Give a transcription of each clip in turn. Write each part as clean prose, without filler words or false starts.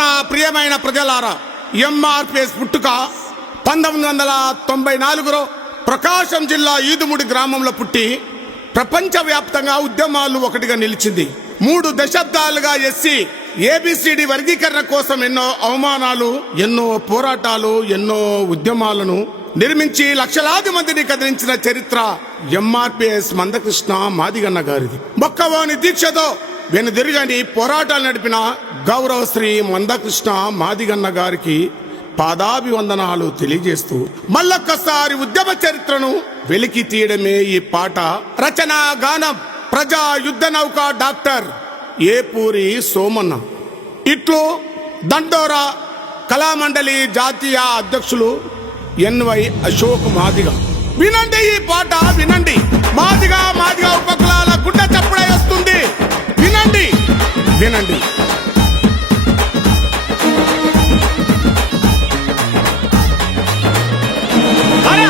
నా ప్రియమైన ప్రజలారా, ఎంఆర్పిఎస్ పుట్టుక 1994లో ప్రకాశం జిల్లా ఈదుముడి గ్రామంలో పుట్టి ప్రపంచవ్యాప్తంగా ఉద్యమాలు ఒకటిగా నిలిచింది. 3 దశాబ్దాలుగా ఎస్సీ ఏబిసిడి వర్గీకరణ కోసం ఎన్నో అవమానాలు, ఎన్నో పోరాటాలు, ఎన్నో ఉద్యమాలను నిర్మించి లక్షలాది మందిని కదిలించిన చరిత్ర ఎంఆర్పిఎస్ మందకృష్ణ మాదిగన్న గారిది. మొక్కవోని దీక్షతో వెనుదిరుగని పోరాటాలు నడిపిన గౌరవశ్రీ మందకృష్ణ మాదిగన్న గారికి పాదాభివందనాలు తెలియజేస్తూ మళ్ళొక్కసారి ఉద్యమ చరిత్రను వెలికి తీయడమే ఈ పాట. రచన గానం ప్రజా యుద్ధ నౌక డాక్టర్ ఏపూరి సోమన్న. ఇట్లు దండోరా కళామండలి జాతీయ అధ్యక్షులు ఎన్వై అశోక్ మాదిగ. వినండి ఈ పాట, వినండి. మాదిగా మాదిగా ఉపకులాల గుడ్డ చప్పుడే వస్తుంది. వినండి, వినండి.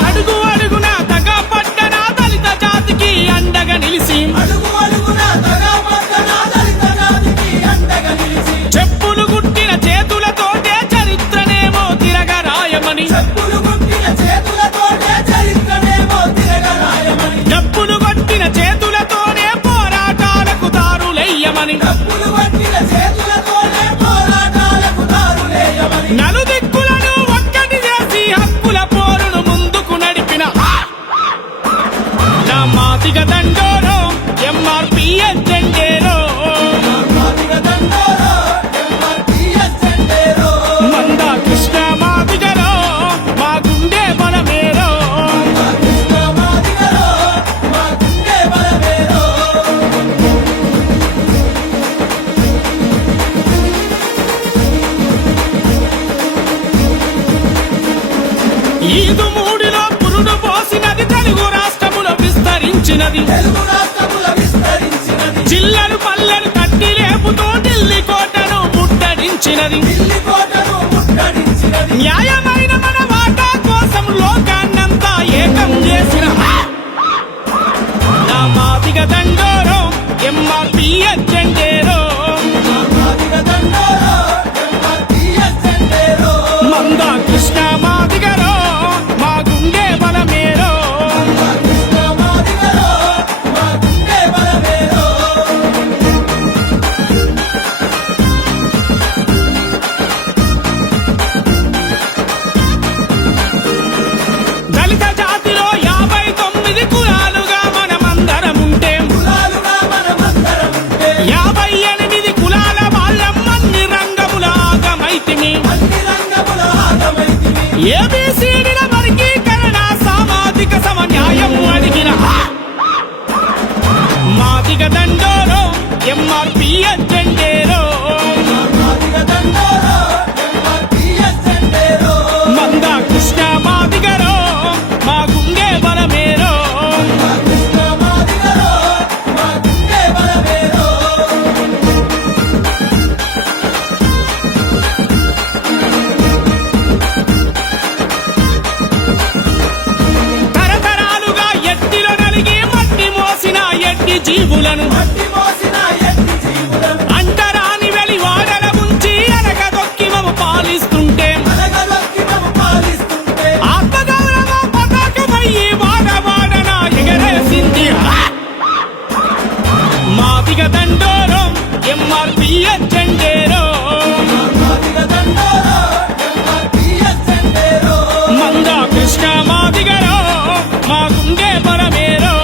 అడుగు అడుగున తగా పట్టణ దళిత జాతికి అండగా నిలిసి, చెప్పులు గుట్టిన చేతులతోటే చరిత్రనేమో తిరగరాయమని, డప్పులు కొట్టిన చేతులతోనే పోరాటాలకు దారులెయ్యమని, నలుదిక్కులను ఒక్కటి చేసి హక్కుల పోరును ముందుకు నడిపిన నా మాదిగ దండోరో ఎంఆర్పిఎస్ జెండేరో, మందకృష్ణ మాదిగరో మా గుండె బలమేరో. ఈదు మూడిలో పురుడు పోసినది తెలుగు రాష్ట్రములో విస్తరించినది, జిల్లలు పల్లెలు కట్టి లేపుతూ ఢిల్లీ కోటను ముట్టడించినది, న్యాయమైన మన వాటా కోసం లోకాన్నంతా ఏకం చేసిన నా మాదిగ దండోరో ఎంఆర్పిఎస్ జెండేరో, మందకృష్ణ మాదిగరో మా గుండె బలమేరో. దళిత జాతిలో 59 కులాలుగా మనమందరం ఉంటే, 58 కులాల వాళ్ళం అన్ని రంగముల ఆగమైతిమి. ఏబిసిడిల వర్గీకరణ సామాజిక సమన్యాయం అడిగిన మాదిగ దండోరో ఎంఆర్పిఎస్ జెండేరో, మందకృష్ణ మాదిగరో మా గుండె బలమేరో. తరతరాలుగా ఎట్టిలో నలిగి మట్టి మోసిన ఎట్టి జీవులను అంటరాని వెలి వాడల ఉంచి అరగదొక్కి మము పాలిస్తుంటే, ఆత్మగౌరవ పతాకమయ్యి వాడవాడన ఎగరేసింది మాదిగ దండోరో ఎంఆర్పిఎస్ జెండేరో, మందకృష్ణ మాదిగరో మా గుండె బలమేరో.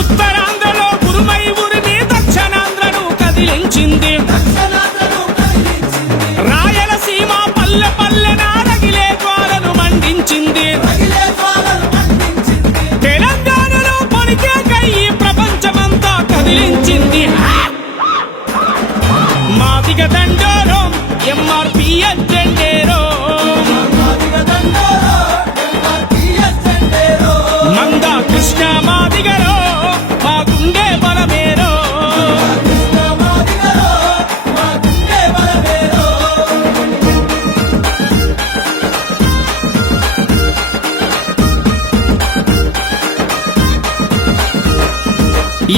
ఉత్తరాంధ్రలో ఉరుమై ఉరిమి దక్షిణాంధ్రను కదిలించింది. రాయలసీమ పల్లె పల్లెన రగిలే జ్వాలను మండించింది. తెలంగాణలో పలికే కయ్యి ప్రపంచమంతా కదిలించింది. మాదిగ దండోరం ఎంఆర్పిఎస్ జెండేరో, మంద కృష్ణ మాదిగరో మా గుండె బలమేరో.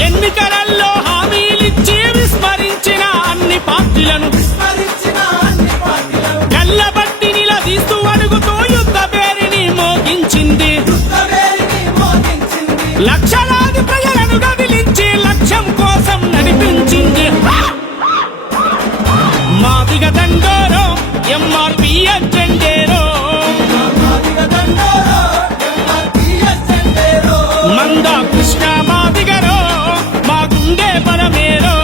ఎన్నికలలో హామీలిచ్చి విస్మరించిన అన్ని పార్టీలను కళ్ళబట్టి నిలదీస్తూ అడుగుతూ యుద్ధ పేరిని మోగించింది. లక్షలాది ప్రజలను కదిలించి లక్ష్యం కోసం నడిపించింది. మాదిగ దండోరో ఎంఆర్పిఎస్ జెండేరో, మంద కృష్ణ మాదిగరో మా గుండె బలమేరో.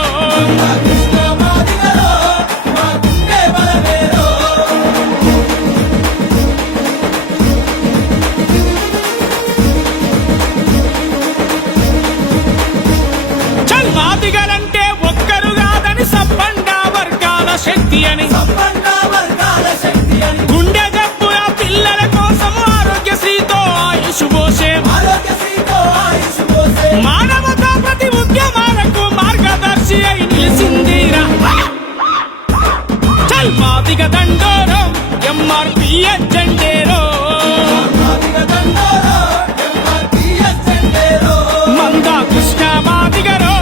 చల్ మాదిగలంటే ఒక్కరు కాదని సబ్బండ వర్గాల శక్తి అని, గుండె జబ్బుల పిల్లల కోసం ఆరోగ్యశ్రీతో ఆయుష్ పోసే మానవతా ప్రతి ఉద్యమాలకు మార్గదర్శి అయి నిలిచిందిరా. చల్ మాదిగ దండోరో ఎంఆర్పిఎస్ జెండేరో, మంద కృష్ణ మాదిగరో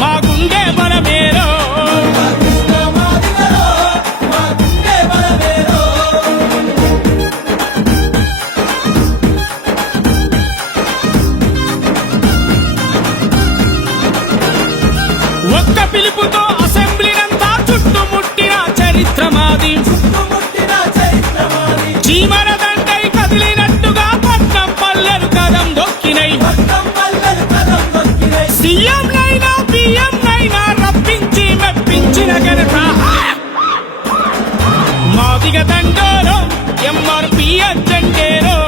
మా గుండె బలమేరో. ఒక్క పిలుపుతో అసెంబ్లీనంతా చుట్టుముట్టిన చరిత్ర మాది. చీమల దండై కదిలినట్టుగా పట్నం పల్లెలు కదం దొక్కినై. సీఎం నైనా పిఎం నైనా రప్పించి మెప్పించిన ఘనత మాదిగ దండోరో ఎంఆర్పిఎస్ జెండేరో,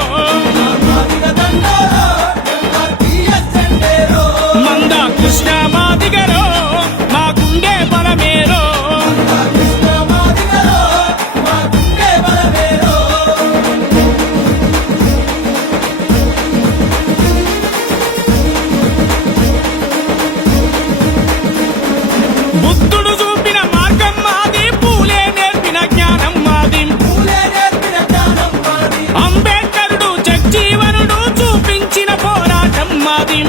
మంద కృష్ణ మాదిగరో మా గుండె బలమేరో. బుద్ధుడు చూపిన మార్గం మాది, పూలే నేర్పిన జ్ఞానం మాది. అంబేద్కరుడు జగ్జీవనుడు చూపించిన పోరాటం మాది.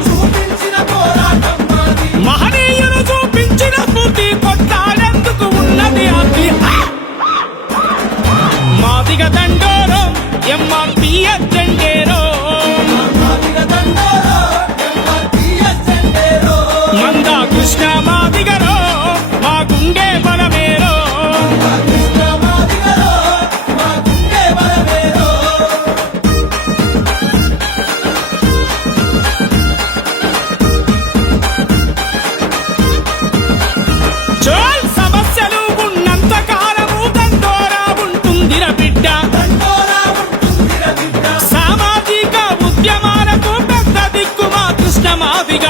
మహనీయులు చూపించిన స్ఫూర్తి కొట్లాడేందుకు ఉన్నది అది. మాదిగ దండోరో ఎంఆర్పిఎస్ జెండేరో, మంద కృష్ణ మాదిగరో మా గుండె బలమేరో. చోల్ సమస్యలు ఉన్నంత కాలము దండోరా ఉంటుందిర బిడ్డ. సామాజిక ఉద్యమాలకు పెద్ద దిక్కు మా కృష్ణ మాదిగ.